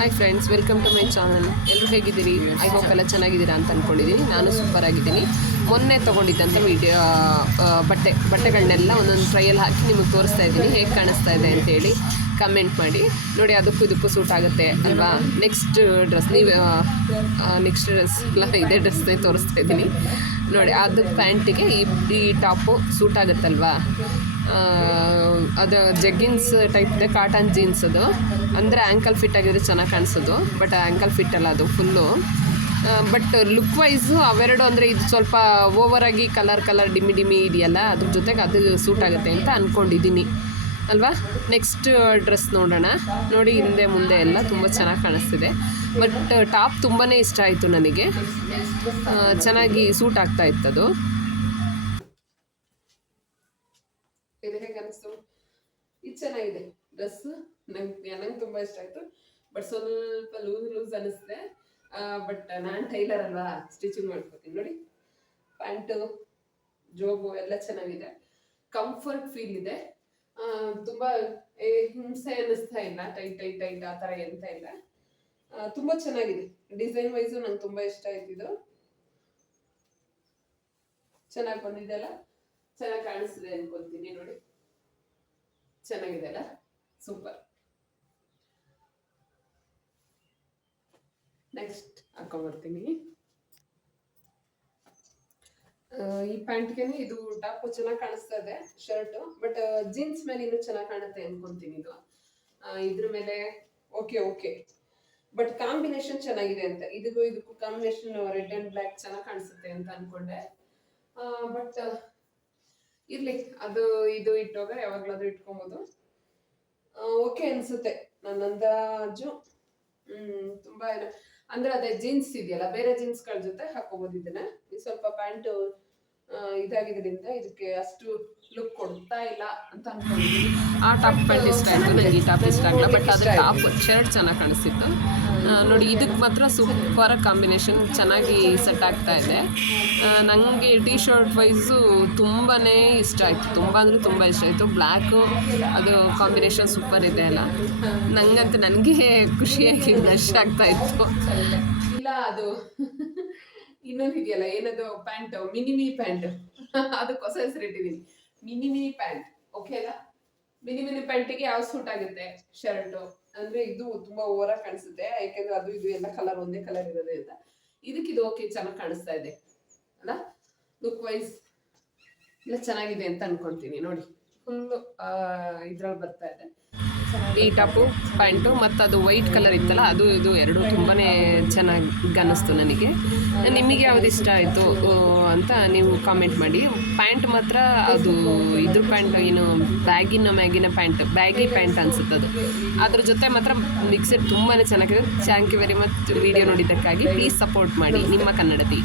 Hi friends welcome to my channel ಎಲ್ಲರೂ ಹೇಗಿದ್ದೀರಿ? I hope ಎಲ್ಲ ಚೆನ್ನಾಗಿದ್ದೀರಾ ಅಂತ ಅಂದ್ಕೊಂಡಿದ್ದೀನಿ ನಾನು ಸೂಪರ್ ಆಗಿದ್ದೀನಿ ಮೊನ್ನೆ ತೊಗೊಂಡಿದ್ದಂಥ ವೀಡಿಯೋ ಬಟ್ಟೆ ಬಟ್ಟೆಗಳನ್ನೆಲ್ಲ ಒಂದೊಂದು ಟ್ರೈಯಲ್ಲಿ ಹಾಕಿ ನಿಮಗೆ ತೋರಿಸ್ತಾ ಇದ್ದೀನಿ, ಹೇಗೆ ಕಾಣಿಸ್ತಾ ಇದೆ ಅಂತೇಳಿ ಕಮೆಂಟ್ ಮಾಡಿ. ನೋಡಿ, ಅದಕ್ಕೂ ಇದಕ್ಕೂ ಸೂಟ್ ಆಗುತ್ತೆ ಅಲ್ವಾ? ನೆಕ್ಸ್ಟ್ ಡ್ರೆಸ್ ನೀವು ನೆಕ್ಸ್ಟ್ ಡ್ರೆಸ್ ಎಲ್ಲ ಇದೇ ಡ್ರೆಸ್ನೇ ತೋರಿಸ್ತಾ ಇದ್ದೀನಿ. ನೋಡಿ, ಅದು ಪ್ಯಾಂಟಿಗೆ ಈ ಈ ಟಾಪು ಸೂಟ್ ಆಗುತ್ತಲ್ವಾ? ಅದು ಜಗ್ಗಿನ್ಸ್ ಟೈಪ್ ಇದೆ ಕಾಟನ್ ಜೀನ್ಸ್ ಅದು. ಅಂದರೆ ಆ್ಯಂಕಲ್ ಫಿಟ್ ಆಗಿದ್ರೆ ಚೆನ್ನಾಗಿ ಕಾಣಿಸೋದು ಬಟ್ ಆ್ಯಂಕಲ್ ಫಿಟ್ ಅಲ್ಲ ಅದು ಫುಲ್ಲು ಬಟ್ ಲುಕ್ ವೈಸು ಅವೆರಡು ಅಂದರೆ ಇದು ಸ್ವಲ್ಪ ಓವರ್ ಆಗಿ ಕಲರ್ ಕಲರ್ ಡಿಮಿ ಡಿಮಿ ಇದೆಯಲ್ಲ, ಅದ್ರ ಜೊತೆಗೆ ಅದು ಸೂಟ್ ಆಗುತ್ತೆ ಅಂತ ಅಂದ್ಕೊಂಡಿದ್ದೀನಿ ಅಲ್ವಾ? ನೆಕ್ಸ್ಟ್ ಡ್ರೆಸ್ ನೋಡೋಣ. ನೋಡಿ, ಹಿಂದೆ, ಮುಂದೆ ಎಲ್ಲ ತುಂಬ ಚೆನ್ನಾಗಿ ಕಾಣಿಸ್ತಿದೆ. ಬಟ್ ಟಾಪ್ ತುಂಬಾ ಇಷ್ಟ ಆಯಿತು ನನಗೆ. ಚೆನ್ನಾಗಿ ಸೂಟ್ ಆಗ್ತಾ ಇತ್ತದು. ಅನಿಸ್ತು? ಇದು ಚೆನ್ನಾಗಿದೆ. ಡ್ರೆಸ್ ನಂಗೆ ನಂಗೆ ತುಂಬ ಇಷ್ಟ ಆಯಿತು. ಬಟ್ ಸ್ವಲ್ಪ ಲೂಸ್ ಲೂಸ್ ಅನಿಸ್ತೆ ಬಟ್ ನಾನು ಟೈಲರ್ ಅಲ್ವಾ? ಸ್ಟಿಚಿಂಗ್ ಮಾಡ್ಕೋತೀನಿ. ನೋಡಿ, ಪ್ಯಾಂಟು, ಜೋಬು ಎಲ್ಲ ಚೆನ್ನಾಗಿದೆ. ಕಂಫರ್ಟ್ ಫೀಲ್ ಇದೆ. ತುಂಬ ಹಿಂಸೆ ಅನ್ನಿಸ್ತಾ ಇಲ್ಲ. ಟೈಟ್ ಟೈಟ್ ಟೈಟ್ ಆ ಥರ ಎಂತ ಇಲ್ಲ. ತುಂಬ ಚೆನ್ನಾಗಿದೆ. ಡಿಸೈನ್ ವೈಸು ನಂಗೆ ತುಂಬ ಇಷ್ಟ ಆಯ್ತಿದ್ದು ಚೆನ್ನಾಗಿ ಬಂದಿದೆ ಅಲ್ಲ? ಚೆನ್ನಾಗಿ ಕಾಣಿಸ್ತಿದೆ ಅನ್ಕೊಂತೀನಿ ನೋಡಿ, ಚೆನ್ನಾಗಿದೆ ಅಲ್ಲ? ಸೂಪರ್ ನೆಕ್ಸ್ಟ್ ಹಾಕೊಂಡ್ಬರ್ತೀನಿ ಆ, ಈ ಪ್ಯಾಂಟ್ಗೆ ಇದು ಟಾಪ್ ಚೆನ್ನಾಗಿ ಕಾಣಿಸ್ತಾ ಇದೆ ಶರ್ಟ್ ಬಟ್ ಜೀನ್ಸ್ ಮೇಲೆ ಇನ್ನು ಚೆನ್ನಾಗಿ ಕಾಣುತ್ತೆ ಅನ್ಕೊಂತೀನಿ ಇದು. ಇದ್ರ ಮೇಲೆ ಓಕೆ ಓಕೆ. ಬಟ್ ಕಾಂಬಿನೇಷನ್ ಚೆನ್ನಾಗಿದೆ ಅಂತ ಇದಕ್ಕೂ ಇದಕ್ಕೂ ಕಾಂಬಿನೇಷನ್ ರೆಡ್ ಅಂಡ್ ಬ್ಲ್ಯಾಕ್ ಚೆನ್ನಾಗಿ ಕಾಣಿಸುತ್ತೆ ಅಂತ ಅನ್ಕೊಂಡೆ. ಬಟ್ ಇರ್ಲಿ ಅದು ಇದು ಇಟ್ಟೋಗ ಯಾವಾಗ್ಲಾದ್ರೂ ಇಟ್ಕೊಬೋದು. ಓಕೆ ಅನ್ಸುತ್ತೆ ನನ್ನ ಅಂದಾಜು ಹ್ಮ್ ತುಂಬಾ ಅಂದ್ರೆ ಅದೇ ಜೀನ್ಸ್ ಇದೆಯಲ್ಲ ಬೇರೆ ಜೀನ್ಸ್ಗಳ ಜೊತೆ ಹಾಕೋಬಹುದು ಇದನ್ನ ಇದು ಸ್ವಲ್ಪ ಪ್ಯಾಂಟ್ ಇದಾಗಿದ್ರಿಂದ ಇದಕ್ಕೆ ಅಷ್ಟು ಲುಕ್ ಕೊಡ್ತಾ ಇಲ್ಲ ಅಂತ ಅನ್ಕೊಂಡಿದ್ದೀನಿ. ಆ ಟಾಪ್ ಪ್ಯಾಂಟ್ ಇಷ್ಟ ಆಯ್ತು. ನನಗೆ ಈ ಟಾಪ್ ಇಷ್ಟ ಆಗಲ್ಲ ಬಟ್ ಅದು ಟಾಪ್ ಶರ್ಟ್ ಚೆನ್ನಾಗಿ ಕಾಣಿಸ್ತಿತ್ತು. ನೋಡಿ ಇದಕ್ಕೆ ಮಾತ್ರ ಸೂಪರ್ ಕಾಂಬಿನೇಷನ್ ಚೆನ್ನಾಗಿ ಸೆಟ್ ಆಗ್ತಾ ಇದೆ. ನನಗೆ ಟೀ ಶರ್ಟ್ ವೈಸು ತುಂಬಾ ಇಷ್ಟ ಆಯಿತು. ತುಂಬ ಅಂದರೆ ತುಂಬ ಇಷ್ಟ ಆಯಿತು. ಬ್ಲ್ಯಾಕು ಅದು ಕಾಂಬಿನೇಷನ್ ಸೂಪರ್ ಇದೆ ಅಲ್ಲ. ನನಗಂತೂ ನನಗೆ ಖುಷಿಯಾಗಿ ಇಷ್ಟ ಆಗ್ತಾ ಇತ್ತು. ಇಲ್ಲ ಅದು ಇನ್ನೊಂದು ಇದೆಯಲ್ಲ ಏನದು ಪ್ಯಾಂಟ್? ಮಿನಿಮಿ ಪ್ಯಾಂಟ್. ಅದಕ್ಕೆ ಹೊಸ ಹೆಸರು ಇಟ್ಟಿದ್ದೀನಿ ಮಿನಿಮಿ ಪ್ಯಾಂಟ್. ಓಕೆ ಅಲ್ಲ? ಮಿನಿ ಮಿನಿ ಪ್ಯಾಂಟಿಗೆ ಯಾವ ಸೂಟ್ ಆಗುತ್ತೆ? ಶರ್ಟ್. ಅಂದ್ರೆ ಇದು ತುಂಬಾ ಓವರ್ ಆಗಿ ಕಾಣಿಸುತ್ತೆ. ಯಾಕೆಂದ್ರೆ ಅದು, ಇದು ಎಲ್ಲ ಕಲರ್ ಒಂದೇ ಕಲರ್ ಇರೋದೇ ಅಂತ. ಇದಕ್ಕೆ ಇದು ಓಕೆ ಚೆನ್ನಾಗಿ ಕಾಣಿಸ್ತಾ ಇದೆ. ಅಲ್ಲ? ಲುಕ್ ವೈಸ್ ಎಲ್ಲ ಚೆನ್ನಾಗಿದೆ ಅಂತ ಅನ್ಕೊಂತೀನಿ. ನೋಡಿ ಫುಲ್ ಇದ್ರಲ್ಲಿ ಬರ್ತಾ ಇದೆ. ಈ ಟಾಪು, ಪ್ಯಾಂಟು ಮತ್ತು ಅದು ವೈಟ್ ಕಲರ್ ಇತ್ತಲ್ಲ, ಅದು ಇದು ಎರಡು ತುಂಬಾ ಚೆನ್ನಾಗಿ ಅನ್ನಿಸ್ತು ನನಗೆ. ನಿಮಗೆ ಯಾವ್ದು ಇಷ್ಟ ಆಯಿತು ಅಂತ ನೀವು ಕಾಮೆಂಟ್ ಮಾಡಿ. ಪ್ಯಾಂಟ್ ಮಾತ್ರ ಅದು ಇದ್ರ ಪ್ಯಾಂಟ್, ಏನು ಬ್ಯಾಗಿನ ಮ್ಯಾಗಿನ ಪ್ಯಾಂಟ್, ಬ್ಯಾಗಿ ಪ್ಯಾಂಟ್ ಅನ್ಸುತ್ತೆ ಅದು. ಅದ್ರ ಜೊತೆ ಮಾತ್ರ ಮಿಕ್ಸೆಡ್ ತುಂಬಾ ಚೆನ್ನಾಗಿದೆ. Thank you very much video ನೋಡಿದ್ದಕ್ಕಾಗಿ please support ಮಾಡಿ. ನಿಮ್ಮ ಕನ್ನಡತಿ.